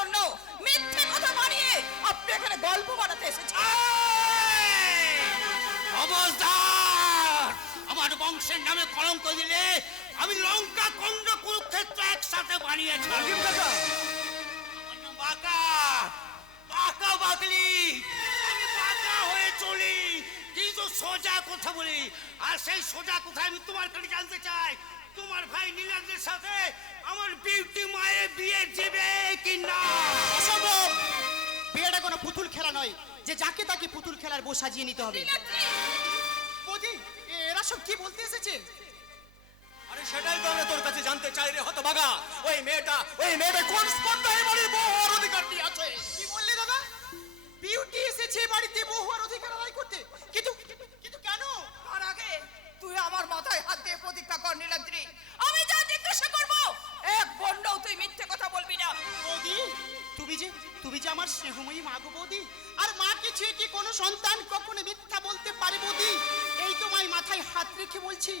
জন্য মিথ্যে কথা বানিয়ে আপনি এখানে গল্প বানাতে এসেছেন। খবরদার! আমার বংশের নামে কলঙ্ক দিলে আমি লঙ্কা কন্দ কুরুক্ষেত্র একসাথে বানিয়েছি। বাঁকা বাঁকা বাকলি, আমি বাঁকা হয়ে চলি কিন্তু সোজা কথা বলি। আর সেই সোজা কথা আমি তোমার কাছে জানতে চাই, তোমার ভাই নীলাদ্রির সাথে আমার বিউটি মায়ের বিয়ে দেবে কি না? অসম্ভব। বিয়েটা কোনো পুতুল খেলা নয় যে যাকে তাকে পুতুল খেলার বউ সাজিয়ে নিতে হবে। বৌদি, এরা সব কি বলতে এসেছে? আরে সেটাই তো আমি তোর কাছে জানতে চাই রে হতভাগা। ওই মেয়েটা কোন স্পর্ধায় বাড়ির বউ হওয়ার অধিকার নিয়ে আছে? কি বললে দাদা? বিউটি এসেছে বাড়িতে বউ হওয়ার অধিকার আদায় করতে, কিন্তু কিন্তু কেন? তার আগে তুই আমার মাথায় হাত দিয়ে প্রতিজ্ঞা কর নীলাদ্রি, আমি যা জিজ্ঞাসা করব এক বন্ডও তুই মিথ্যে কথা বলবি না। বৌদি, তুমি যে আমার স্নেহময়ী মা গো বৌদি, আর মা কি ছুঁয়ে কি কোনো সন্তান কখনো মিথ্যা বলতে পারে বৌদি? এই তোমায় মাথায় হাত রেখে বলছি,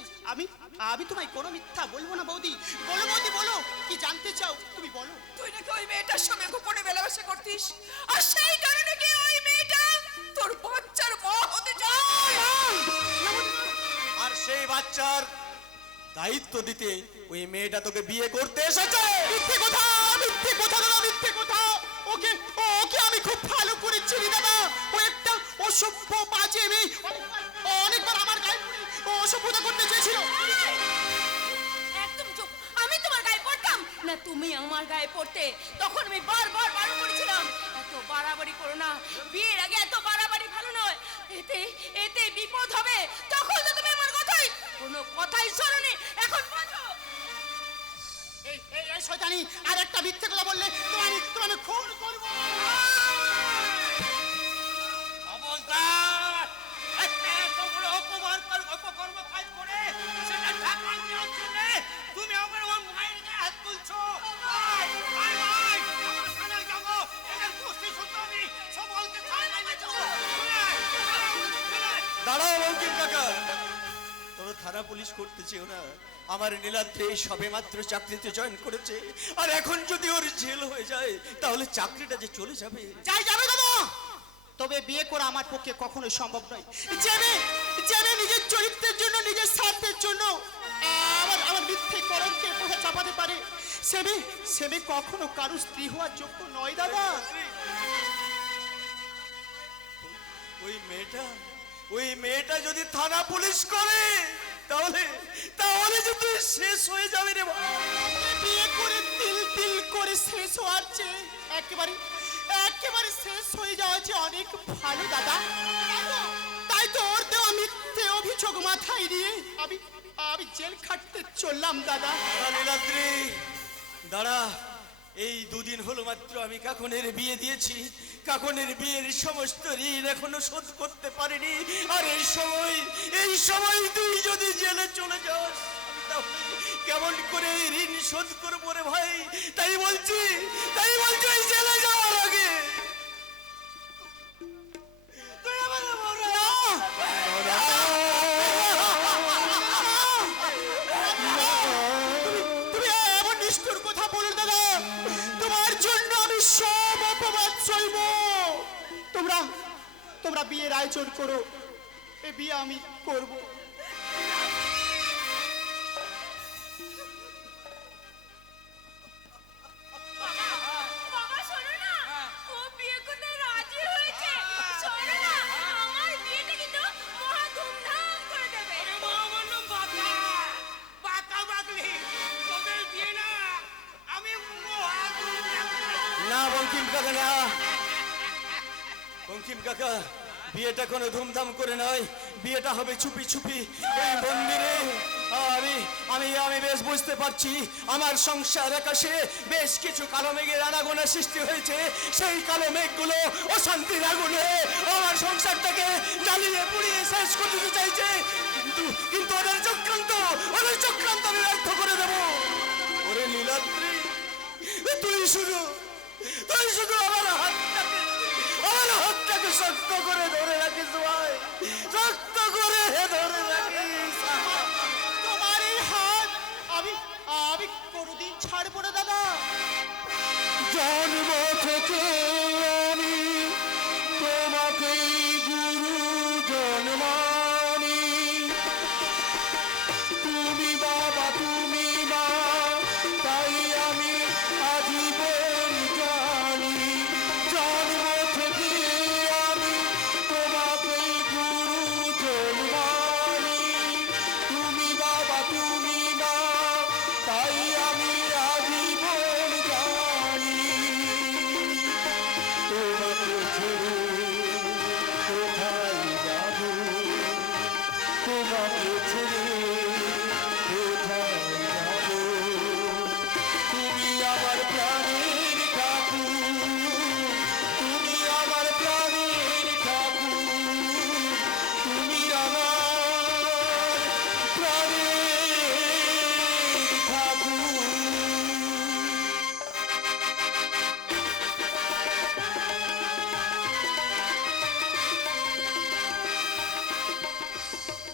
আমি তোমায় কোনো মিথ্যা বলবো না বৌদি। বলো বৌদি, বলো কি জানতে চাও তুমি বলো। তুই নাকি ওই মেয়েটার সঙ্গে গোপনে মেলামেশা করতিস, আর সেই কারণে কি ওই মেয়েটা তোর বাচ্চার মা হতে চায়? আর সেই বাচ্চার দায়িত্ব দিতে ওই মেয়েটা তোকে বিয়ে করতে এসেছে। মিথ্যে কথা দাদা, মিথ্যে কথা। ওকে আমি খুব ভালো করে চিনি দাদা। ও একটা অসভ্য বাজে মেয়ে। অনেকবার আমার গায়ে পড়ে অসভ্যতা করতে চেয়েছিল। একদম চুপ। আমি তোমার গায়ে পড়তাম না, তুমি আমার গায়ে পড়তে। তখন আমি বারবার বারণ করেছিলাম, এত বাড়াবাড়ি করো না, বিয়ের আগে এত বাড়াবাড়ি ভালো নয়, এতে বিপদ হবে। তখন তো তুমি আমার কোনো কথাই শোনোনি, এখন বোঝো। এই শয়তানি, আর একটা মিথ্যে কথা বললে তোমায় খুন করব। খবরদার! এত বড় অপকর্ম কাজ করে সেটা ঢাকা দেওয়ার জন্য তুমি আমার মায়ের গায়ে হাত তুলছো। আমার থানায় যাবো, এদের কুস্তি শুনতে আমি সবলকে থানায় নিয়ে যাবো। দাঁড়াও বঙ্কিম কাকা, তোর থানা পুলিশ করতে চেও না। আমার নীলাদ্রি সবে মাত্র চাকরিতে জয়েন করেছে, আর এখন যদি ওর জেল হয়ে যায় তাহলে চাকরিটা যে চলে যাবে। যাবে দাদা, তবে বিয়ে করা আমার পক্ষে কখনোই সম্ভব নয়। যাবে নিজের চরিত্রের জন্য, নিজের স্বার্থের জন্য আমার মিথ্যে কলঙ্কের বোঝা চাপাতে পারে, সে মেয়ে কখনো কারো স্ত্রী হওয়ার যোগ্য নয় দাদা। ওই মেয়েটা যদি থানা পুলিশ করে তাহলে যদি শেষ হয়ে যাবে রে বাবা। বিয়ে করে তিল করে শেষ হওয়ার চেয়ে একেবারে শেষ হয়ে যাওয়া যে অনেক ভালো দাদা। তাই তো ওর দেওয়া মিথ্যে অভিযোগ মাথায় নিয়ে আমি জেল খাটতে চললাম দাদা। নীলাদ্রি দাঁড়া, এই দুদিন হলো মাত্র আমি কাকনের বিয়ে দিয়েছি। কাকনের বিয়ের সমস্ত ঋণ এখনো শোধ করতে পারিনি। আর এই সময় তুই যদি জেলে চলে যাস তাহলে কেমন করে এই ঋণ শোধ করবো রে ভাই? তাই বলছি এই জেলে যাওয়ার আগে তুই আমার তুমি এমন নিষ্ঠুর কথা বলো দাদা, তোমার জন্য আমি সব অপবাদ সইব। তোমরা বিয়ের আয়োজন করো, এ বিয়ে আমি করব। বঙ্কিম কাকা, বিয়েটা কোনো ধুমধাম করে নয়, বিয়েটা হবে চুপি চুপি এই মন্দিরে। আমি বেশ বুঝতে পারছি আমার সংসার আকাশে বেশ কিছু কালো মেঘের আনাগোনা সৃষ্টি হয়েছে। সেই কালো মেঘগুলো অশান্তির আগুনে আমার সংসারটাকে জ্বালিয়ে পুড়িয়ে শেষ করে দিতে চাইছে, কিন্তু ওদের চক্রান্ত আমি ব্যর্থ করে দেবো। ওরে নীলাদ্রি, তুই শুধু আমার হাতটাকে শক্ত করে ধরে রাখিস ভাই, শক্ত করে ধরে রাখিস। তোমার এই হাত আমি কোনোদিন ছাড়বো না দাদা। জন্ম থেকে আমি তোমাকে গুরুজন মানি। তুমি বাবা তুমি মা, তাই আমি আজীবন জানি। জন্ম থেকে আমি তোমাকে গুরুজন মানি। তুমি বাবা তুমি মা, তাই আমি আজীবন জানি। তোমাকে ছেড়ে কোথায় যাব, তোমাকে ছেড়ে কোথায় যাব। তুমি আমার প্রাণের ঠাকুর, তুমি আমার প্রাণের ঠাকুর, তুমি আমার প্রাণের ঠাকুর।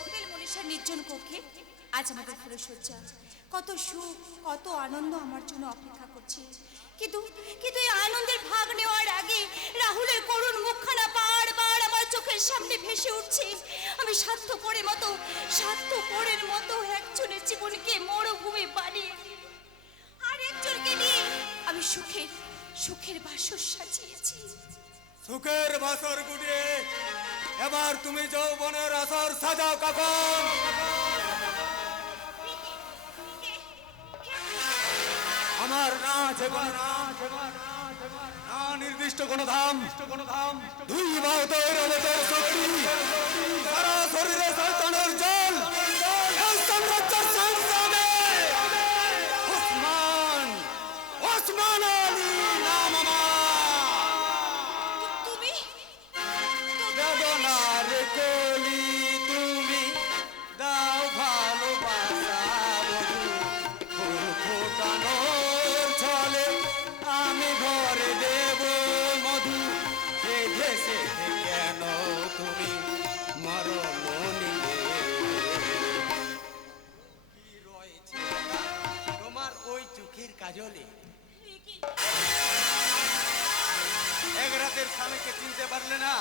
হোটেল মনীষার নির্জন কক্ষে আজ আমাদের ফুলসজ্জা। কত সুখ কত আনন্দ আমার জন্য অপেক্ষা করছে, কিন্তু কিন্তু এই আনন্দের ভাগ নেওয়ার আগে রাহুলের করুণ মুখখানা বারবার আমার চোখের সামনে ভেসে উঠছে। আমি স্বার্থপরের মতো একজনের জীবনকে মরুভূমি বানিয়ে আর একজনকে নিয়ে আমি সুখের বাসর সাজিয়েছি। সুখের বাসর গুটিয়ে এবার তুমি যৌবনের আসর সাজাও কখন? আমার না আছে কোনো না নির্দিষ্ট কোনো ধাম, দুই বাহুতের অবতার শক্তি, সারা শরীরে শয়তানের জল, এই সাম্রাজ্যের সংগ্রামে ওসমান আলী নাম আমার। তুমি বেদনার কলি তুমি দাও ভালোবাসা বধূ, ফুল ফোটানোর ছলে আমি ঘরে দেব মধু। সেধে সেধে কেন তুমি মরণ নিলে, কি রয়েছে তোমার ওই চোখের কাজলে? এক রাতের স্বামীকে চিনতে পারলে না?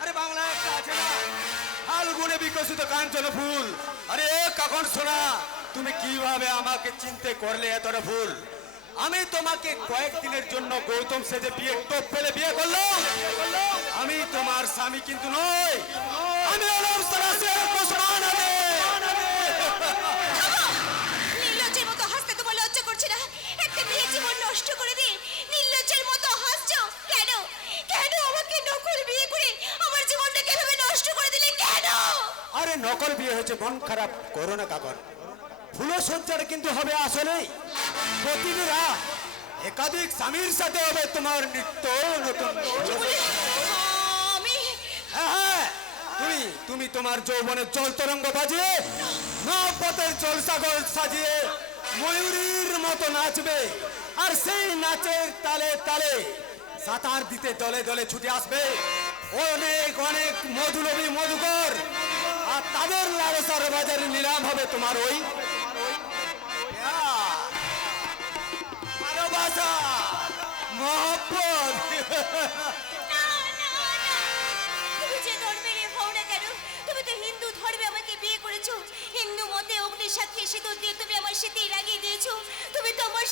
আরে বাংলা একটা আছে না, ফাল্গুনে বিকশিত কাঞ্চন ফুল। আরে কখন শোনা, তুমি কিভাবে আমাকে চিনতে করলে এতটা ভুল? আমি তোমাকে কয়েকদিনের জন্য গৌতম সেজে বিয়ে টোপ ফেলে বিয়ে করলাম। আমি তোমার স্বামী কিন্তু নই, আমি হলাম সরাসরি ওসমান আলী। নির্লজ্জের মতো হাসতে তোমার লজ্জা করছে না? একটা মেয়ে জীবন নষ্ট করে দিয়ে নির্লজ্জের মতো হাসছো কেন? কেন আমাকে নকল বিয়ে করে আমার জীবনটাকে এভাবে নষ্ট করে দিলে কেন? আরে নকল বিয়ে হয়েছে, মন খারাপ করো না কাকর। ফুলসজ্জার কিন্তু হবে আসলেই প্রতিদিন রাত একাধিক স্বামীর সাথে হবে তোমার নিত্য নতুন। আমি হ্যাঁ, তুমি তোমার যৌবনের জল তরঙ্গ বাজিয়ে নবপথের জলসাগর সাজিয়ে ময়ূরীর মতো নাচবে, আর সেই নাচের তালে তালে সাঁতার দিতে দলে দলে ছুটে আসবে অনেক অনেক মধুলভী মধুকর, আর তাদের লালসার বাজারে নিলাম হবে তোমার ওই ভালোবাসা মহব্বত। তুমি যে ধর্মের হও না কেন, তুমি তো হিন্দু ধর্মে আমাকে বিয়ে করেছো। হিন্দু মতে অগ্নি সাক্ষী সিঁদুর দিয়ে তুমি আমার সাথে লাগিয়ে দিয়েছো। তুমি তো আমার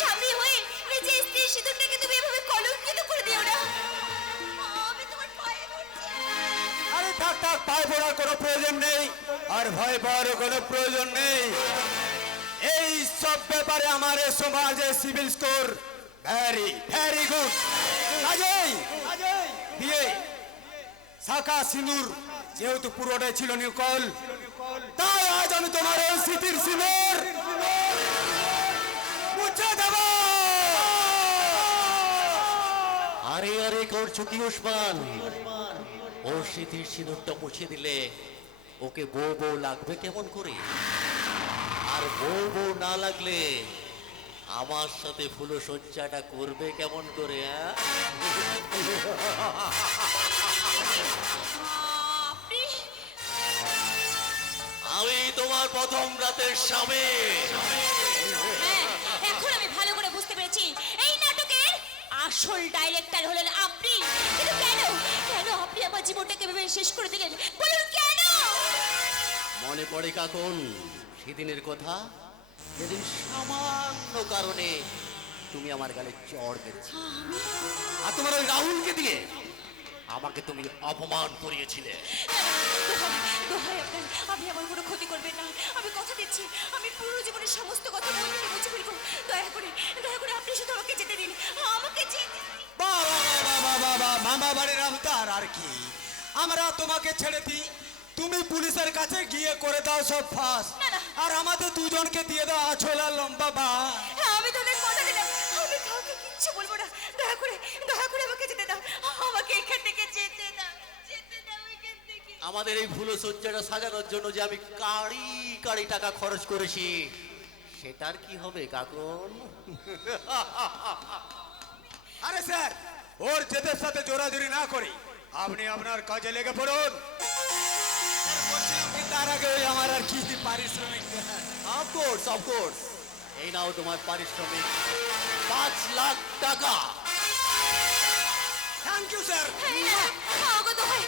স্বামী হয়ে নিজের স্ত্রীর সিঁদুরটাকে তুমি এভাবে কলঙ্কিত করে দিও না। আমি তোমার পায়ে পড়ছি। আরে থাক থাক, পায়ে পড়ার কোনো প্রয়োজন নেই, আর ভয় পাওয়ারও কোনো প্রয়োজন নেই। এই সব ব্যাপারে আমার এই সমাজে CIBIL score very very good. কাজেই বিয়ে শাখা সিঁদুর যেহেতু পুরোটাই ছিল নিকল, তাই আজ আমি তোমার এই স্মৃতির সিঁদুর মুছে দেব। আরে আরে করছো কি ওসমান? ওর স্মৃতির সিঁদুরটা মুছে দিলে ওকে বউ বউ লাগবে কেমন করে? আর বউ বউ না লাগলে আমার সাথে ফুলসজ্জাটা করবে কেমন করে? আমি তোমার প্রথম রাতের স্বামী। হ্যাঁ, এখন আমি ভালো করে বুঝতে পেরেছি এই নাটকে আসল ডাইরেক্টর হলেন আপনি। কিন্তু কেন, কেন আপনি আমার জীবনটাকে ভেবে শেষ করে দিলেন? বলুন কেন? মনে পড়ে কাকুন সেদিনের কথা, যেদিন সামান্য কারণে তুমি আমার গালে চড় মেরেছিলে আর তোমার ওই রাহুলকে দিয়ে আমাকে তুমি অপমান করিয়েছিলে। দোহাই আপনার, আপনি আমার কোনো ক্ষতি করবেন না। আমি কথা দিচ্ছি, আমি পুরো জীবনের সমস্ত কথা মন থেকে মুছে ফেলবো। দয়া করে আপনি শুধু আমাকে যেতে দিন, আমাকে যেতে দিন। বাবা মামা বাড়ির আবতার আর কি, আমরা তোমাকে ছেড়ে দিই, তুমি পুলিশের কাছে গিয়ে করে দাও সব ফাঁস, না, না। আর আমাদের দুজনকে দিয়ে দাও আঁচল আর লম্বা বাস। হ্যাঁ, আমি তোদের কথা দিলাম, আমি কাউকে কিচ্ছু বলবো না। দয়া করে আমাকে যেতে দাও, আমাকে এখান থেকে যেতে দাও, যেতে দাও এখান থেকে। আমাদের এই ফুলসজ্জাটা সাজানোর জন্য যে আমি কাড়ি কাড়ি টাকা খরচ করেছি, সেটার কি হবে কাকুন? আরে স্যার, ওর জেদের সাথে জোরাজুরি না করে আপনি আপনার কাজে লেগে পড়ুন। স্যার, বলছিলাম কি তার আগে ওই আমার আর কি পারিশ্রমিক দেন? অফকোর্স এই নাও তোমার পারিশ্রমিক 5 লাখ টাকা। Thank you sir. আমাকে তোমার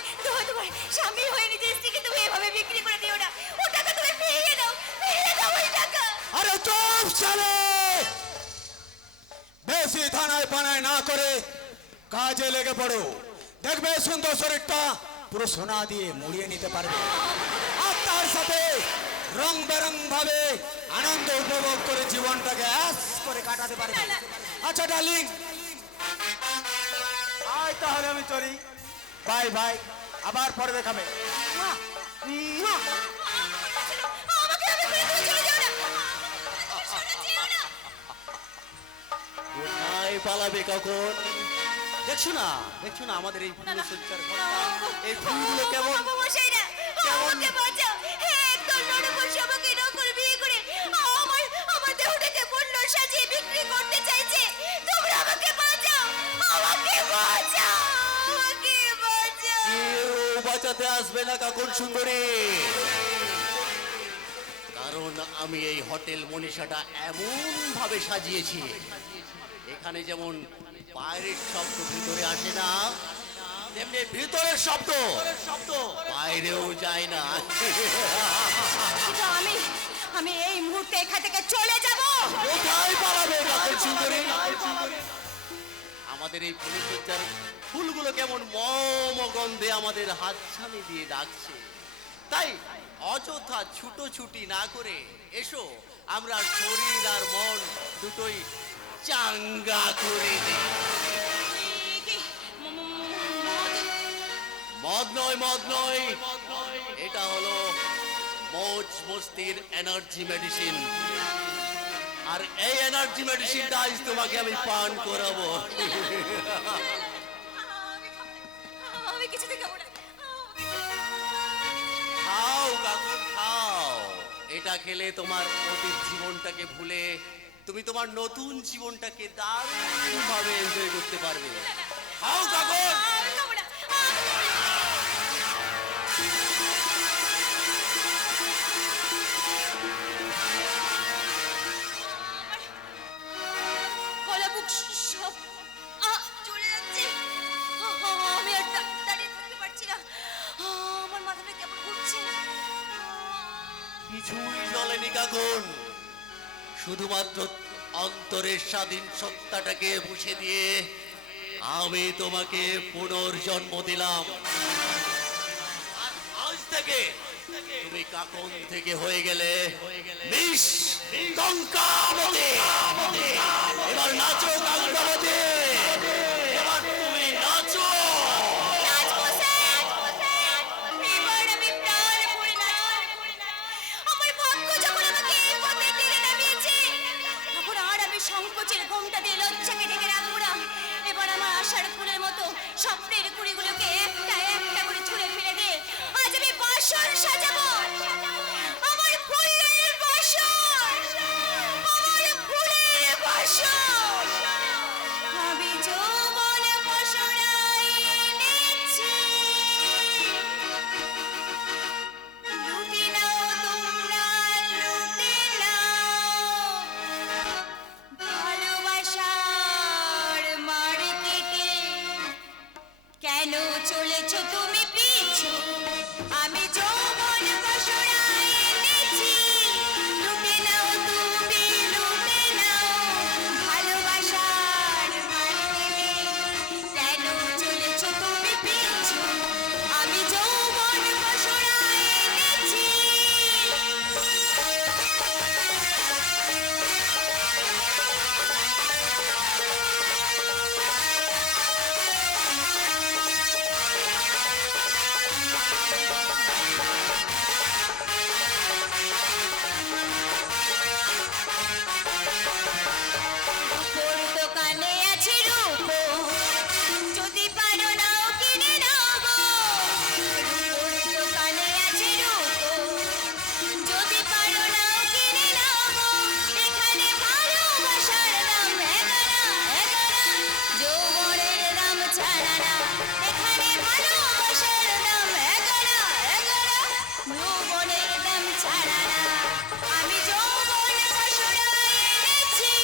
স্বামী হয়ে নিজের স্ত্রীকে তুমি এভাবে বিক্রি করে দিও না। ও টাকা তুমি ফিরিয়ে দাও ওই টাকা। আরে চুপ চলে, বেশি থানায় পানায় না করে কাজে লেগে পড়ো, দেখবে সুন্দর শরীরটা পুরো সোনা দিয়ে মুড়িয়ে নিতে পারবে, আর তার সাথে রং বেরং ভাবে আনন্দ উপভোগ করে জীবনটাকে অ্যাশ করে কাটাতে পারবে। আচ্ছা ডার্লিং, আয় তাহলে আমি চলি, বাই বাই, আবার পরে দেখাবে। আমাকে আমি ফেলে তুমি চলে যাও না। সরে যেও না। কোথায় পালাবে কখন? দেখছো না আমাদের এই ফুলসজ্জার ঘরটা, এই ফুলগুলো কেমন মশাইরা, আমাকে বাঁচাও। একদম নরপশু আমাকে নকল বিয়ে করে আমার দেহটাকে পণ্য সাজিয়ে বিক্রি করতে চাইছে। তোমরা আমাকে বাঁচাও, আমাকে বাঁচাও, আমাকে বাঁচাও। কেউ বাঁচাতে আসবে না কাকুন সুন্দরী, কারণ আমি এই হোটেল মনীষাটা এমন ভাবে সাজিয়েছি, এখানে যেমন বাইরের শব্দ ভিতরে আসে না, তেমনি ভিতরের শব্দ বাইরেও যায় না। কিন্তু আমি এই মুহূর্তে এখান থেকে চলে যাব। কোথায় পালাবে কাকুন সুন্দরী? আমাদের এই ফুলসজ্জার ফুলগুলো কেমন মমগন্ধে আমাদের হাতছানি দিয়ে ডাকছে, তাই অযথা ছুটোছুটি না করে এসো, আমরা শরীর আর মন দুটোই চাঙ্গা করে দিই। মদ নয়, এটা হলো মৌজ মস্তির এনার্জি মেডিসিন, আর এই এনার্জি মেডিসিনটা আজ তোমাকে আমি পান করাবো। আমি কিছুতে খাবো না। খাও কাকুন খাও, এটা খেলে তোমার অতীত জীবনটাকে ভুলে তুমি তোমার নতুন জীবনটাকে দারুণ ভাবে এনজয় করতে পারবে। খাও কাকুন। আমি খাবো না। গলা বুক সব চলে যাচ্ছে। আমি আর দাঁড়িয়ে থাকতে পারছি না। আমার মাথাটা কেমন ঘুরছে। কিছুই জ্বলেনি কাকুন, শুধুমাত্র অন্তরের স্বাধীন সত্তাটাকে মুছে দিয়ে আমি তোমাকে পুনর্জন্ম দিলাম। আর আজ থেকে তুমি কাকন থেকে হয়ে গেলে মিস গঙ্গাবতী। এবার নাচো গঙ্গাবতী, এবার তুমি নাচো। নাচবো স্যার, এবার আমি প্রাণ ভরে নাচবো। আমার ভাগ্য যখন আমাকে এই পথে টেনে নামিয়েছে, তখন আর আমি সংকোচের ঘোমটা দিয়ে লজ্জাকে ঢেকে রাখবো না। এবার আমার আশার ফুলের মতো স্বপ্নের কুড়িগুলোকে একটা একটা করে ছুঁড়ে ফেলে দিয়ে আজ আমি বাসর সাজাবো। আমার ফুলের বাসর, আমার ফুলের বাসর। আমি যৌবন পশরায় এনেছি। লুটে নাও তোমরা, লুটে নাও ভালোবাসার মার্কেট। চলেছো তুমি পিছু আমি যৌবন বসরায় এনেছি লুটে নাও তুমি লুটে নাও ভালোবাসার মার্কেটে কেন চলেছো তুমি পিছু আমি যৌবন বসরায় এনেছি রূপোর দোকানে আছে রূপো যদি পারো নাও কিনে নাও গো রূপোর দোকানে আছে রূপো যদি পারো নাও কিনে নাও গো এখানে ভালোবাসার দাম এগারা এগারা যৌবনের দাম ছাড়া না এখানে ভালোবাসার দাম এগারা এগারা যৌবনের দাম ছাড়া না আমি যৌবন বসরায় এনেছি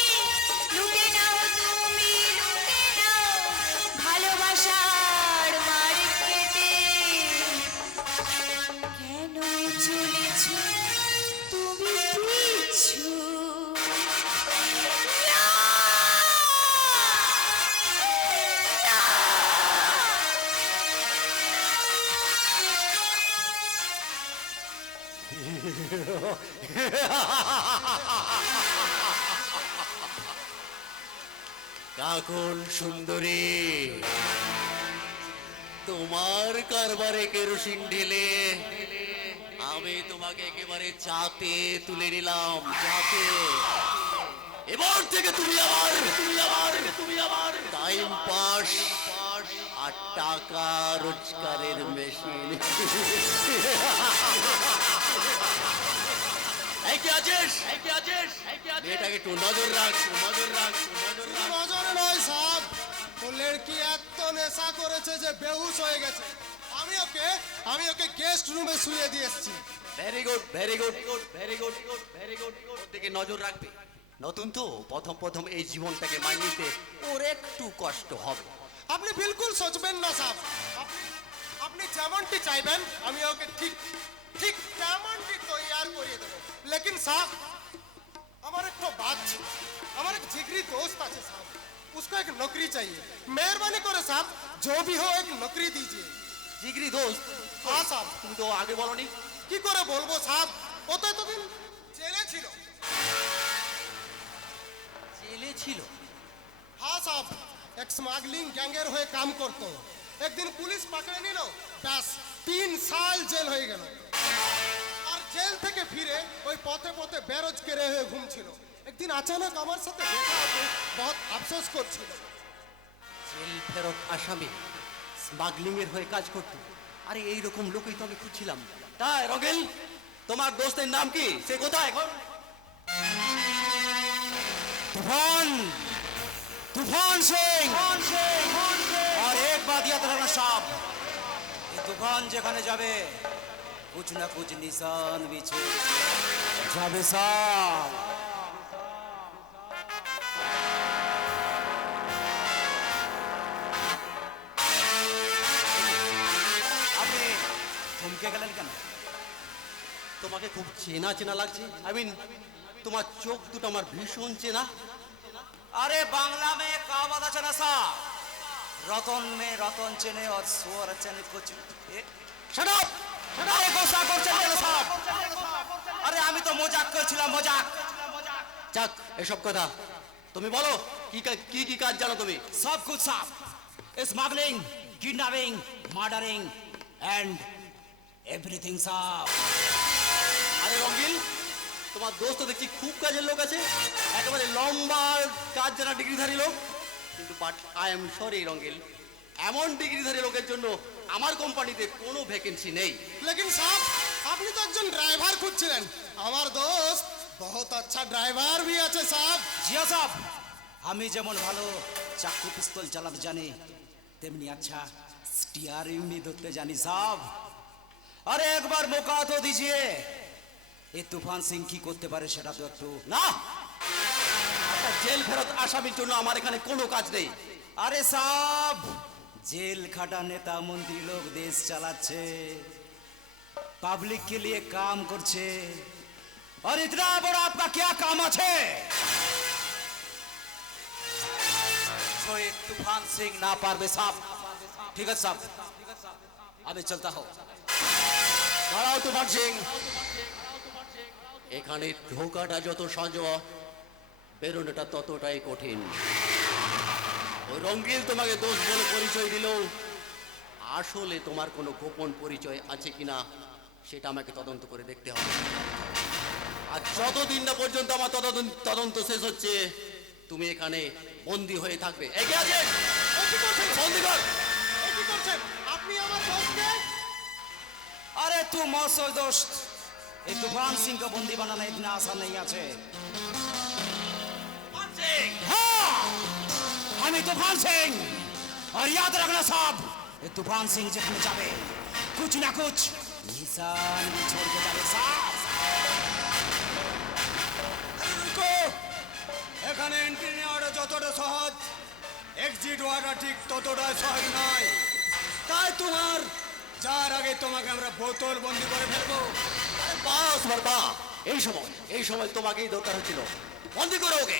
লুটে নাও তুমি লুটে নাও ভালোবাসার মার্কেটে কেন চলেছো তুমি পিছু না! না! কাকন সুন্দরী, তোমার কারবারে কেরোসিন ঢেলে আমি তোমাকে একেবারে চাতে তুলে নিলাম, চাতে। এবার থেকে তুমি আমার টাইম পাস আর টাকা রোজগারের মেশিন। এই কি আছিস? মেয়েটাকে একটু নজর রাখ, নজর রাখ, নজর রাখ। নজরে নয় সাব, ও লড়কি এত নেশা করেছে যে বেহুশ হয়ে গেছে। আমি ওকে গেস্ট রুমে শুয়ে দিয়ে এসেছি। Very good, very good, very good, very good. ওর দিকে নজর রাখবে। নতুন তো, প্রথম এই জীবনটাকে মানিয়ে নিতে ওর একটু কষ্ট হবে। আপনি বিলকুল সোচবেন না সাব। আপনি যেমনটি চাইবেন আমি ওকে ঠিক ঠিক তেমনটি তৈয়ার করিয়ে দেবো। লেকিন সাব, আমার एक बात है। हमारा एक जिगरी दोस्त আছে साहब, उसको एक नौकरी चाहिए। मेहरबानी करे साहब, जो भी हो एक नौकरी दीजिए। জিগরি দোস্ত? हाँ साहब। তুমি তো আগে বলনি। কি করে বলবো সাহেব, ও তো এতদিন জেলে ছিল। জেলে ছিল? हाँ साहब, एक स्मगलिंग गैंगের হয়ে কাম করতো। একদিন পুলিশ পাকড়ে নিল, ব্যাস 3 সাল জেল হয়ে গেল। আর জেল থেকে ফিরে ওই পথে পথে বেরোজগার হয়ে ঘুমছিল। একদিন আচানক আমার সাথে দেখা হতে বহুত আফসোস করছিল। জেল ফেরত আসামি স্মাগলিং এর হয়ে কাজ করতো। আরে এইরকম লোকই তো আমি খুঁজছিলাম। তাই রগেল, তোমার দোস্তের নাম কি? সে কোথায় এখন? तूफान सिंह। और एक बात याद रखना साहब, ये तूफान যেখানে যাবে कुछ ना कुछ निशान भी छोड़ যাবে साहब। আপনি থমকে গেলেন কেন? তোমাকে খুব চেনা চেনা লাগছে। তোমার চোখ দুটো আমার ভীষণ চেনা। अरे बांग्ला में कहावत আছে না साहब, রতন में रतन চেনে और सुअर চেনে कुछ। Shut up! আরে গোসা করছেন কেন সাহেব? আরে আমি তো মজাক করছিলাম, মজাক। যাক এসব কথা তুমি বলো, কি কাজ জানো তুমি? सब कुछ साहब, smuggling, kidnapping, murdering and everything साहब। আরে রঙ্গিল, তোমার দোস্ত দেখছি খুব কাজের লোক আছে, একেবারে লম্বা কাজ জানা ডিগ্রিধারী লোক। কিন্তু বাট আই এম সরি রঙ্গিল, এমন ডিগ্রিধারী লোকের জন্য আমার কোম্পানিতে কোনো ভ্যাকেন্সি নেই। লেকিন সাহেব, আপনি তো একজন ড্রাইভার খুঁজছিলেন। আমার দোস্ত বহুত আচ্ছা ড্রাইভার भी আছে সাহেব। জিয়া সাহেব, আমি যেমন ভালো চাকু পিস্তল চালাতে জানি, তেমনি আচ্ছা স্টিয়ারিং भी ধরতে জানি সাহেব। আরে একবার মौका তো दीजिए। এই তুফান সিং কি করতে পারে সেটা তো একটু না, একটা জেল ফেরত আসামির জন্য আমার এখানে কোনো কাজ নেই। আরে সাহেব, जेल खाटा नेता मंत्री लोग देश चलाচ্ছে पब्लिक के लिए काम करছে और इतना बड़ा आपका क्या काम আছে শহীদ তুফান সিং না পারবে সাহেব ঠিক আছে সাহেব আমি চলতা হো দাঁড়াও তুফান সিং, এখানে ঢোকাটা যত সহজ, বেরোনোটা ততটাই কঠিন। ওই রঙ্গিল তোমাকে দোষ বলে পরিচয় দিল, আসলে তোমার কোনো গোপন পরিচয় আছে কিনা সেটা আমাকে তদন্ত করে দেখতে হবে। আর যতদিন না পর্যন্ত আমার তদন্ত শেষ হচ্ছে, তুমি এখানে বন্দী হয়ে থাকবে। এগিয়ে আছে বন্দী কর। এ কি করছেন আপনি? আমার দোষকে अरे तू मौसो दोस्त ये तूफान सिंह को बंदी बनाना इतना आसान नहीं আছে हाँ हमें तूफान सिंह और याद रखना साहब ये तूफान सिंह जितने जावे कुछ ना कुछ निशान भी छोड़ के जावे साहब রুকো এখানে এন্ট্রি নেওয়াটা যতটা সহজ এক্সিট হওয়াটা ঠিক ততটাই সহজ নয় তাই তোমার যার আগে তোমাকে আমরা বোতল বন্দি করে ফেলবো। আরে বাস বাবা, এই সময় তোমাকেই দরকার হচ্ছিল। বন্দি করো ওকে।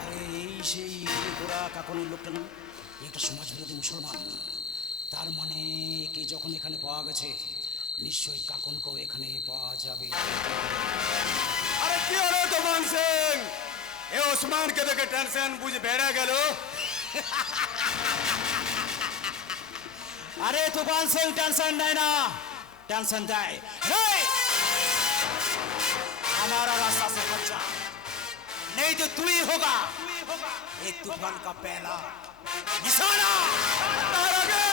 আরে এই সেই গোরা কাকনের লোকটা না একটা সমাজ বিরোধী মুসলমান তার মানে একে যখন এখানে পাওয়া গেছে নিশ্চয়ই কাকনকেও এখানে পাওয়া যাবে আরে কি হলো তুফান সিং এ ওসমানকে দেখে টেনশন বুঝে বেড়ে গেল। अरे तूफान सिंह टेंशन नहीं ना टेंशन दे नहीं हमारा रास्ता से हट जा नहीं तो तू ही होगा ये तूफान का पहला निशाना তার আগে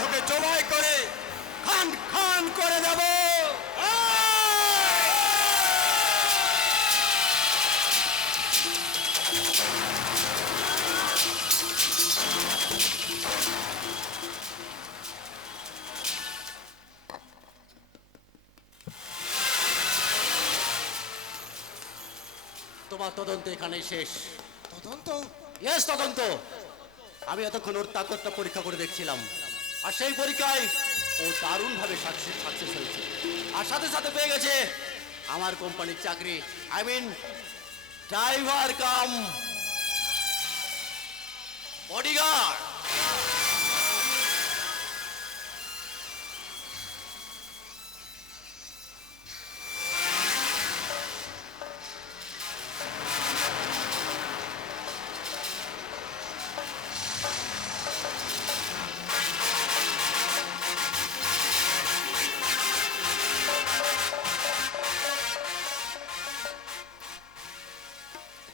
তোকে জবাই করে খান খান করে দেব। তোমার তদন্ত এখানে শেষ। তদন্ত ইয়েস, তদন্ত। আমি এতক্ষণ ওর তাকতটা পরীক্ষা করে দেখছিলাম, আর সেই পরীক্ষায় ও দারুণভাবে সাকসেস হয়েছে, আর সাথে সাথে পেয়ে গেছে আমার কোম্পানির চাকরি। I mean driver cum bodyguard.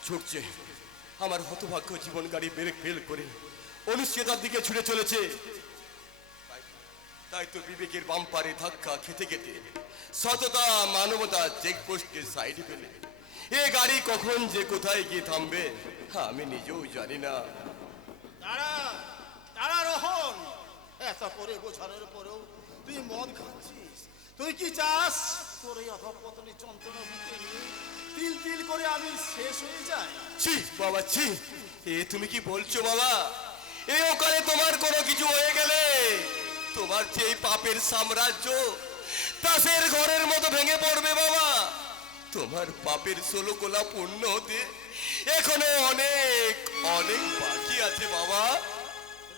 ছুটছে আমার হতভাগ্য জীবন গাড়ি ব্রেক ফেল করে অনিশ্চয়তার দিকে ছুটে চলেছে। তাই তো বিবেকের বাম্পারে ধাক্কা খেতে খেতে সততা মানবতা চেকপোস্টের সাইডে ফেলে এ গাড়ি কখন যে কোথায় গিয়ে থামবে আমি নিজেও জানি না। তারা তারা রোহন এত করে বোঝানোর পরেও তুই মদ খাচ্ছিস। তুই কি চাস তোর এই অধঃপতনে যন্ত্রণা বুকে নিয়ে তিল তিল করে আমি শেষ হয়ে যাই? ছি বাবা ছি, এ তুমি কি বলছো বাবা? এ ওখানে তোমার কোনো কিছু হয়ে গেলে তোমার যে এই পাপের সাম্রাজ্য তাসের ঘরের মতো ভেঙে পড়বে বাবা। তোমার পাপের 16 কোলা পূর্ণ হতে এখনো অনেক অনেক বাকি আছে বাবা।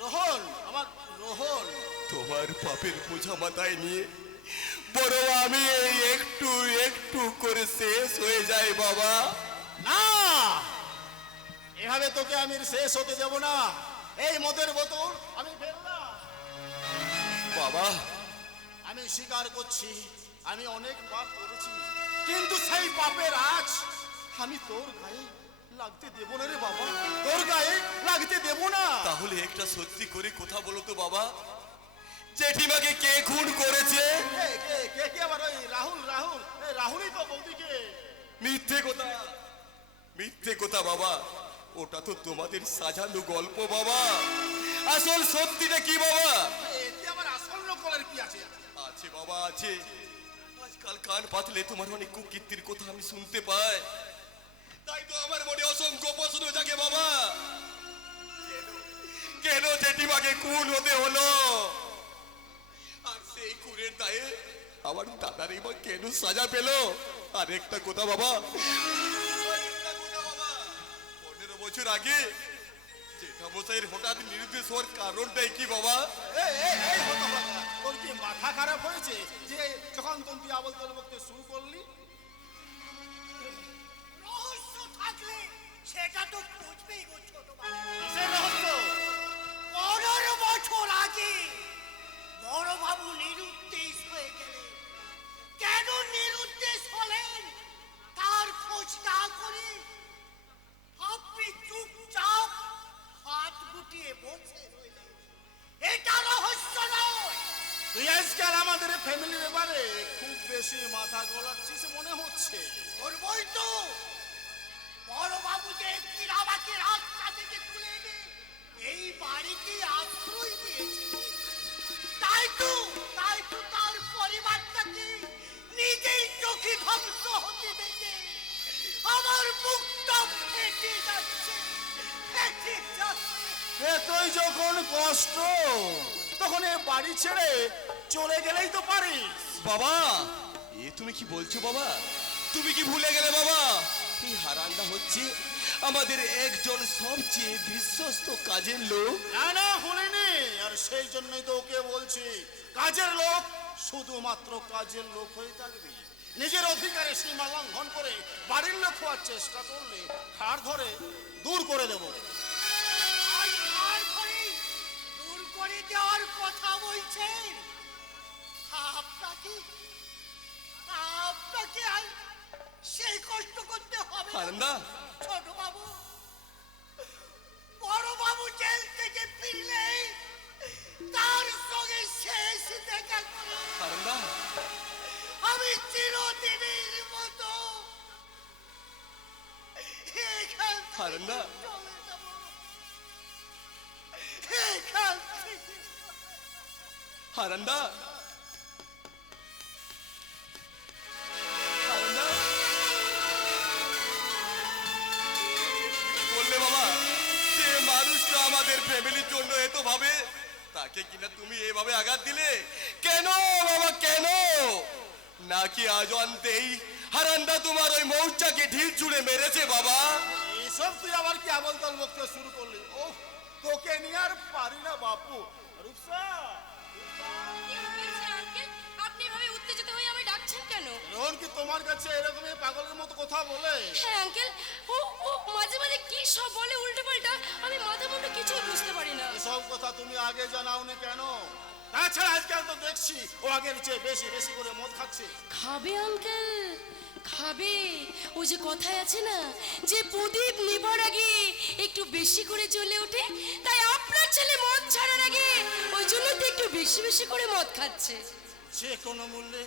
রোহন, আমার রোহন, তোমার পাপের বোঝা মাথায় নিয়ে বড় আমি এই একটু একটু করে শেষ হয়ে যায় বাবা। না, এভাবে তোকে আমি শেষ হতে দেব না। এই মদের বোতল আমি ফেললাম। বাবা আমি স্বীকার করছি আমি অনেক পাপ করেছি, কিন্তু সেই পাপের আঁচ আমি তোর গায়ে লাগতে দেব না রে বাবা, তোর গায়ে লাগতে দেব না। তাহলে একটা সত্যি করে কথা বলো তো বাবা, জেঠিমাকে কে খুন করেছে? কে কে কে কে আবার ওই রাহুল রাহুল এই রাহুলই তো বৌদিকে। মিথ্যে কথা, মিথ্যে কথা বাবা, ওটা তো তোমাদের সাজানো গল্প বাবা। আসল সত্যিটা কি বাবা? এতে আবার আসল নকলের কি আছে? আছে বাবা আছে। আজকাল কান পাতলে তোমার অনেক কুকীর্তির কথা আমি শুনতে পাই, তাই তো আমার মনে অসংখ্য প্রশ্ন জাগে বাবা। কেন জেঠিমাকে খুন হতে হলো। আর সেই খুনের দায়ে আমার দাদার এবার কেন সাজা পেল? আর একটা কথা বাবা, 15 বছর আগে জেঠামশাইয়ের হঠাৎ নিরুদ্দেশ হওয়ার কারণটাই কি বাবা? এই হতো বাবা, তোর কি মাথা খারাপ হয়েছে যে যখন তুই আবল তল বকতে শুরু করলি? রহস্য থাকলে সেটা তো বুঝবেই গো ছোট বাবু। সে রহস্য 15 বছর আগে বড় বাবু নিরুদ্দেশ হয়ে গেলেন। কেন নিরুদ্দেশ হলেন তার খোঁজ না করে আপনি চুপচাপ হাত গুটিয়ে বসে রইলেন। এটা রহস্য নয়। তুই আজকাল আমাদের ফ্যামিলি ব্যাপারে খুব বেশি মাথা গলাচ্ছিস মনে হচ্ছে। করবই তো। বড় বাবু যে একদিন আমাকে রাস্তা থেকে তুলে এনে এই বাড়িতে আশ্রয় দিয়েছে, তাই তো তার পরিবারটাকে নিজেই চোখে ধ্বংস হতে দেখে আমার মুখটা ফেটে যাচ্ছে, ফেটে যাচ্ছে। এতই যখন কষ্ট তখন এ বাড়ি ছেড়ে চলে গেলেই তো পারিস। বাবা, এ তুমি কি বলছো বাবা? তুমি কি ভুলে গেলে বাবা? এই হারানদা হচ্ছে আমাদের একজন সবচেয়ে বিশ্বস্ত কাজের লোক। না ভুলিনি, আর সেই জন্যই তো ওকে বলছি কাজের লোক শুধুমাত্র কাজের লোক হয়ে থাকবি। নিজের অধিকারে সীমা লঙ্ঘন করে বাড়ির লোক হওয়ার চেষ্টা করলে ঘাড় ধরে দূর করে দেব। আর ঘর করে দূর করে দেওয়ার কথা বলছেন? আপনাকে আর সেই কষ্ট করতে হবে না। হারানদা, ছোট বাবু, বড় বাবু জেল থেকে ফিরলে তার সঙ্গে শেষ দেখা করে হারানদা, আমি চিরদিনের মতো এখান থেকে হারানদা, চলে যাব। এখান থেকে হারানদা, হারানদা, বললে বাবা যে মানুষটা আমাদের ফ্যামিলির জন্য এত ভাবে, তাকে কিনা তুমি এভাবে আঘাত দিলে কেন বাবা? কেন? নাকি আজ অন্তেই হারানদা তোমার ওই মৌচাকে ঢিল ছুঁড়ে মেরেছে বাবা? এইসব তুই আবার কি আবল তল বকতে শুরু করলি? ও তোকে নিয়ে আর পারি না বাপু। রূপসা, আপনি এভাবে উত্তেজিত হয়ে আমায় ডাকছেন কেন? রোহন কি তোমার কাছে এরকমই পাগলের মতো কথা বলে? হ্যাঁ আঙ্কেল, ও মাঝে মাঝে কি সব বলে উল্টো পাল্টা, আমি মাথা মুন্ডু কিছুই বুঝতে পারি না। এসব কথা তুমি আগে জানাওনি কেন? তাছাড়া আজকাল তো দেখছি ও আগের চেয়ে বেশি বেশি করে মদ খাচ্ছে। খাবে আঙ্কেল, খাবে। ওই যে কথায় আছে না যে প্রদীপ নিভার আগে একটু বেশি করে জ্বলে ওঠে, তাই আপনার ছেলে মদ ছাড়ার আগে ওই জন্য তো একটু বেশি বেশি করে মদ খাচ্ছে। যে কোনো মূল্যে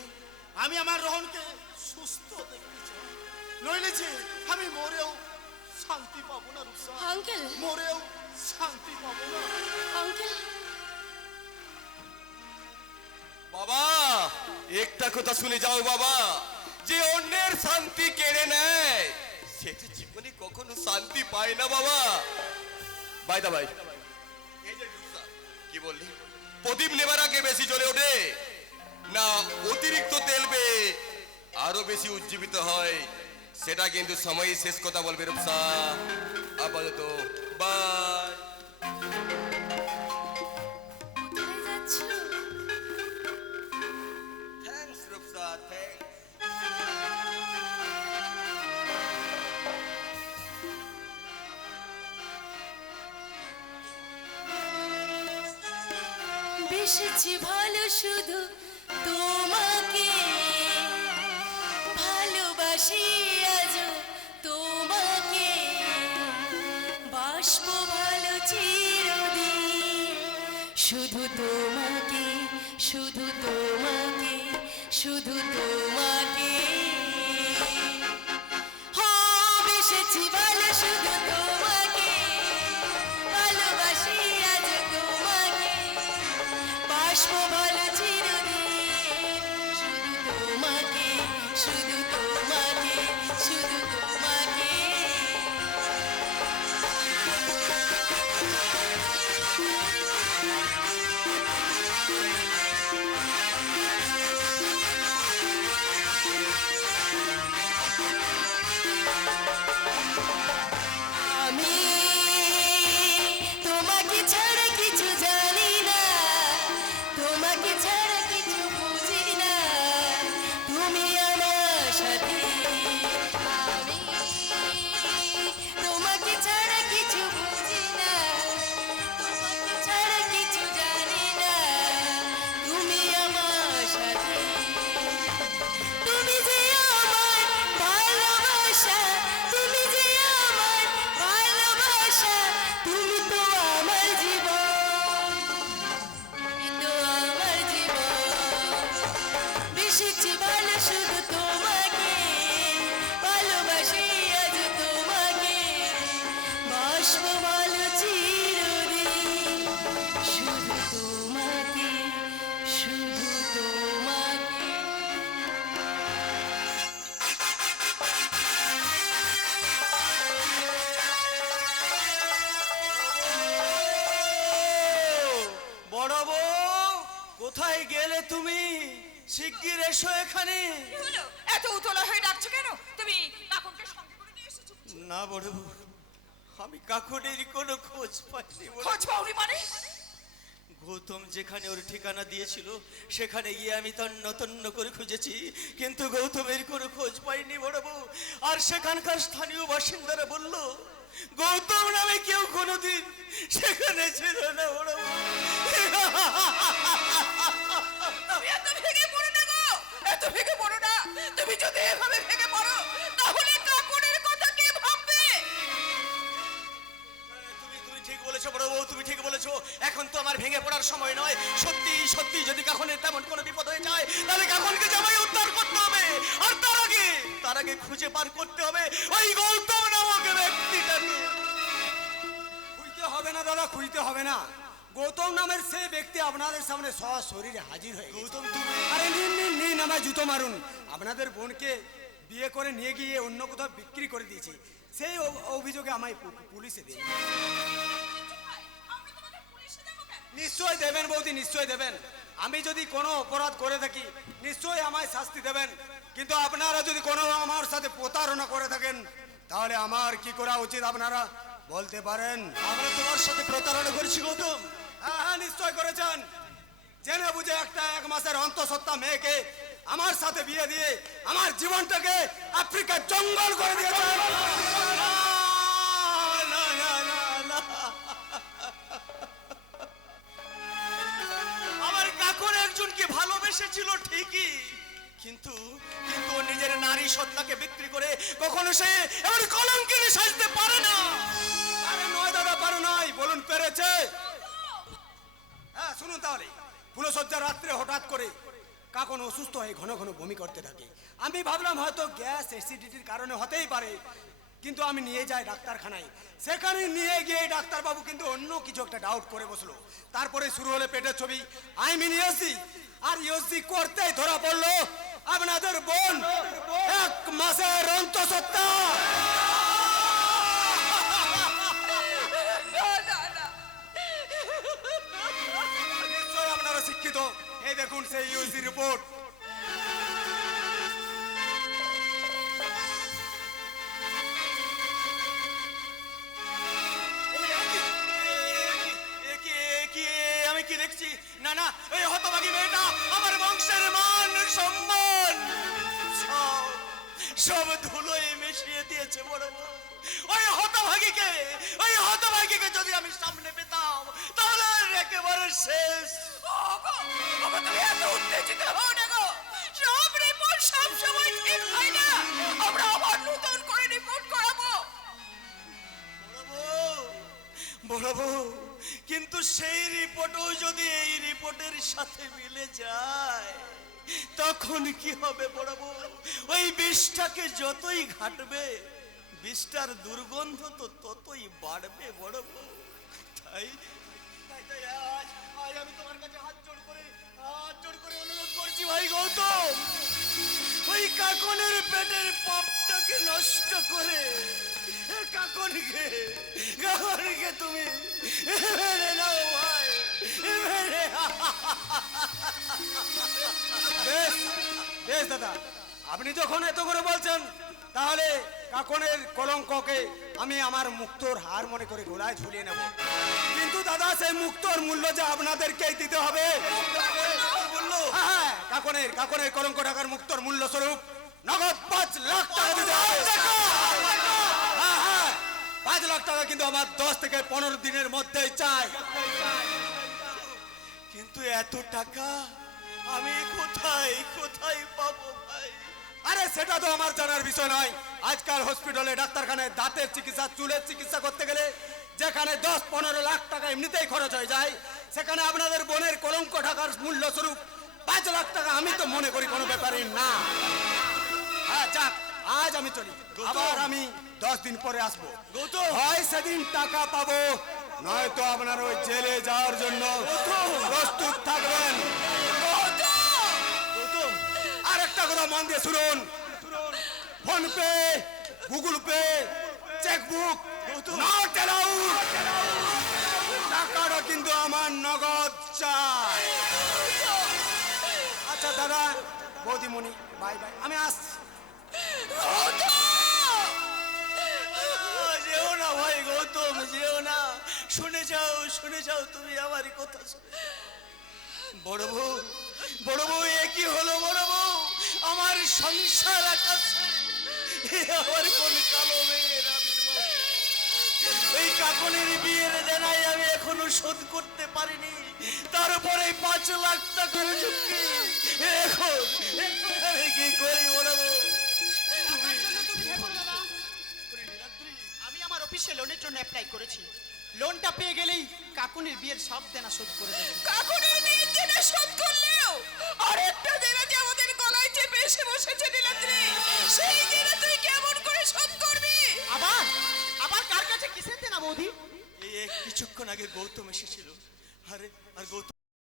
আমি আমার রোহনকে সুস্থ দেখতে চাই, নইলে যে আমি মরেও শান্তি পাবো না। রূপসা, আঙ্কেল, মরেও শান্তি পাবো না। আঙ্কেল, বাবা একটা কথা শুনে যাও বাবা, যে অন্যের শান্তি কেড়ে নেয় সে তো জীবনে কখনো শান্তি পায় না বাবা। বাই দা ভাই, এই যে রূপসা, কি বললি? প্রদীপ নেবার আগে বেশি জ্বলে ওঠে না অতিরিক্ত তেল বেয়ে আরো বেশি উজ্জীবিত হয়? সেটা কিন্তু সময়ই শেষ কথা বলবে রূপসা। আপাতত বাই। কোথায় যাচ্ছ? Thanks Rupsa, thanks. বেশেছি ভালো শুধু তোমাকে, ভালোবাসি আজও তোমাকে, বাসবো ভালো চিরদিন শুধু তোমাকে, শুধু তোমাকে, শুধু তোমাকে। বেশেছি ভালো শুধু তোমাকে, ভালোবাসি আজও তোমাকে, বাসবো ভালো চিরদিন শুধু তোমাকে, শুধু তোমাকে, শুধু তোমাকে। ভালোবাসবো বলো চিরদিন, শুধু তোমাকে, শুধু তোমাকে। বড় বউ, কোথায় গেলে তুমি? শিগগির এসো এখানে। কি হলো? এত উতলা হয়ে ডাকছো কেন? তুমি কাকুকে সঙ্গে করে নিয়ে এসেছো? না বড় বউ, আমি কাকুনের কোনো খোঁজ পাইনি। বড় বউ। খোঁজ পাওনি মানে? গৌতম যেখানে ওর ঠিকানা দিয়েছিল সেখানে গিয়ে আমি তন্ন তন্ন করে খুঁজেছি, কিন্তু গৌতমের কোনো খোঁজ পাইনি বড় বউ। আর সেখানকার স্থানীয় বাসিন্দারা বলল গৌতম নামে কেউ কোনোদিন সেখানে ছিল না বড় বউ। তুমি এত ভেঙে পড়ো না গো, এত ভেঙে পড়ো না। তুমি যদি এভাবে ভেঙে পড়ো তাহলে কাকুনের কথা কে ভাববে? তুমি ঠিক বলেছো বড় বউ, তুমি ঠিক বলেছো। এখন তো আমার ভেঙে পড়ার সময় নয়। সত্যি সত্যি যদি কাকুনের তেমন কোনো বিপদ হয়ে যায় তাহলে কাকুনকে জামাই উদ্ধার করতে হবে। আর তার আগে খুঁজে পার করতে হবে ওই গৌতম নামক ব্যক্তিটাকে। খুঁজতে হবে না দাদা, খুঁজতে হবে না। গৌতম নামের সেই ব্যক্তি আপনাদের সামনে সশরীরে হাজির হয়ে গেছে। গৌতম তুমি? আরে নিন নিন নিন, আমায় জুতো মারুন। আপনাদের বোনকে বিয়ে করে নিয়ে গিয়ে অন্য কোথাও বিক্রি করে দিয়েছে, সেই অভিযোগে আমায় পুলিশে দিন। নিশ্চয় দেবেন বৌদি, নিশ্চয় দেবেন। আমি যদি কোনো অপরাধ করে থাকি নিশ্চয়ই আমায় শাস্তি দেবেন, কিন্তু আপনারা যদি কোনো আমার সাথে প্রতারণা করে থাকেন তাহলে আমার কি করা উচিত আপনারা বলতে পারেন? আমরা তোমার সাথে প্রতারণা করেছি গৌতম? হ্যাঁ হ্যাঁ, নিশ্চয় করেছেন। জেনে বুঝে একটা 1 মাসের অন্তঃসত্ত্বা মেয়েকে আমার সাথে বিয়ে দিয়ে আমার জীবনটাকে আফ্রিকার জঙ্গল করে দিয়েছেন। না, না, না, না, না। আমার কাকুর একজনকে ভালোবেসেছিল ঠিকই, কিন্তু কিন্তু ও নিজের নারী সত্তাকে বিক্রি করে কখনো সে এমন কলঙ্কিনী সাজতে পারে না। আরে নয় দাদা, পারে নয়, বলুন পেরেছে। হ্যাঁ শুনুন তাহলে, ফুলসজ্জার রাত্রে হঠাৎ করে কাকন অসুস্থ হয়ে ঘন ঘন বমি করতে থাকে। আমি ভাবলাম হয়তো গ্যাস অ্যাসিডিটির কারণে হতেই পারে, কিন্তু আমি নিয়ে যাই ডাক্তারখানায়। সেখানে নিয়ে গিয়ে ডাক্তারবাবু কিন্তু অন্য কিছু একটা ডাউট করে বসলো। তারপরে শুরু হলো পেটের ছবি, আই মিন ইউএসজি। আর ইউএসজি করতেই ধরা পড়লো আপনাদের বোন 1 মাসের অন্তঃসত্ত্বা। নিশ্চয় আপনারা শিক্ষিত, এই দেখুন সেই ইউএসজি রিপোর্ট। আমি কি দেখছি? না না, এই হতভাগী মেয়েটা আমার বংশের মান সম্মান সব ধুলোয় মিশিয়ে দিয়েছে বড় বউ। ওই হতভাগীকে যদি আমি সামনে পেতাম তাহলে আর একেবারে শেষ। তুমি এত উত্তেজিত হও না গো, সব রিপোর্ট সব সময় ঠিক হয় না। আমরা আবার নতুন করে রিপোর্ট করাবো। বড় বউ, কিন্তু সেই রিপোর্টও যদি এই রিপোর্টের সাথে মিলে যায় তখন কি হবে বড় বউ? ওই বিষটাকে যতই ঘাটবে বিষটার দুর্গন্ধ তো ততই বাড়বে বড় বউ। তাই তাই তাই আজ আমি তোমার কাছে হাত জোড় করে অনুরোধ করছি ভাই গৌতম, ওই কাকনের পেটের পাপটাকে নষ্ট করে কাকনকে তুমি মেরে নাও ভাই, মেরে। বেশ বেশ দাদা, আপনি যখন এত করে বলছেন তাহলে কাকনের কলঙ্ককে আমি আমার মুক্তোর হার মনে করে গলায় ঝুলিয়ে নেব। কিন্তু দাদা সেই মুক্তোর মূল্য যে আপনাদেরকেই দিতে হবে। হ্যাঁ, কাকনের কলঙ্ক টাকার মুক্তোর মূল্য স্বরূপ নগদ 5 লাখ টাকা দিতে হবে। হ্যাঁ হ্যাঁ, 5 লাখ টাকা কিন্তু আমার 10 থেকে 15 দিনের মধ্যেই চাই। কিন্তু এত টাকা আমি কোথায় পাবো ভাই? আরে সেটা তো আমার জানার বিষয় নয়। আজকাল হসপিটালে ডাক্তারখানায় দাঁতের চিকিৎসা, চুলের চিকিৎসা করতে গেলে যেখানে 10-15 লাখ টাকা এমনিতেই খরচ হয়ে যায়, সেখানে আপনাদের বোনের কলঙ্ক টাকার মূল্য স্বরূপ 5 লাখ টাকা আমি তো মনে করি কোনো ব্যাপারই না। হ্যাঁ যাক, আজ আমি চলি, আবার আমি 10 দিন পরে আসবো গৌতম! হয় সেদিন টাকা পাবো, নয়তো আপনার ওই জেলে যাওয়ার জন্য প্রস্তুত থাকবেন। গৌতম! আর একটা কথা মন দিয়ে শুনুন, phone pay, Google pay, chequebook not allowed. টাকাটা কিন্তু আমার নগদ চাই। আচ্ছা দাদা, বৌদিমণি, বাই বাই, আমি আসছি। যেও না ভাই গৌতম, যেও না। শুনে যাও তুমি আমার কথা শুনে। বড় বউ এ কি হলো বড় বউ? আমার সংসার আকাশে এ আমার কোন কালো মেঘের আবির্ভাব। এই কাকনের বিয়ের দেনাই আমি এখনো শোধ করতে পারিনি, তারপরে 5 লাখ টাকার চুক্তি। এখন আমি কি করি বড় বউ? আমি আমার অফিসে লোনের জন্য অ্যাপ্লাই করেছি। লোনটা পেয়ে গেলেই কাকুনির বিয়ের সব দেনা শোধ করে দেবো। কাকুনের বিয়ের জন্য শোধ করলেও আরেকটা দেনা যে আমাদের গলায় চেপে এসে বসেছে নীলাদ্রি, সেই দেনা তুই কেমন করে শোধ করবি? আবার আবার কার কাছে কিসের দেনা বৌদি? এই কিছুক্ষণ আগে গৌতম এসেছিল। আর গৌতম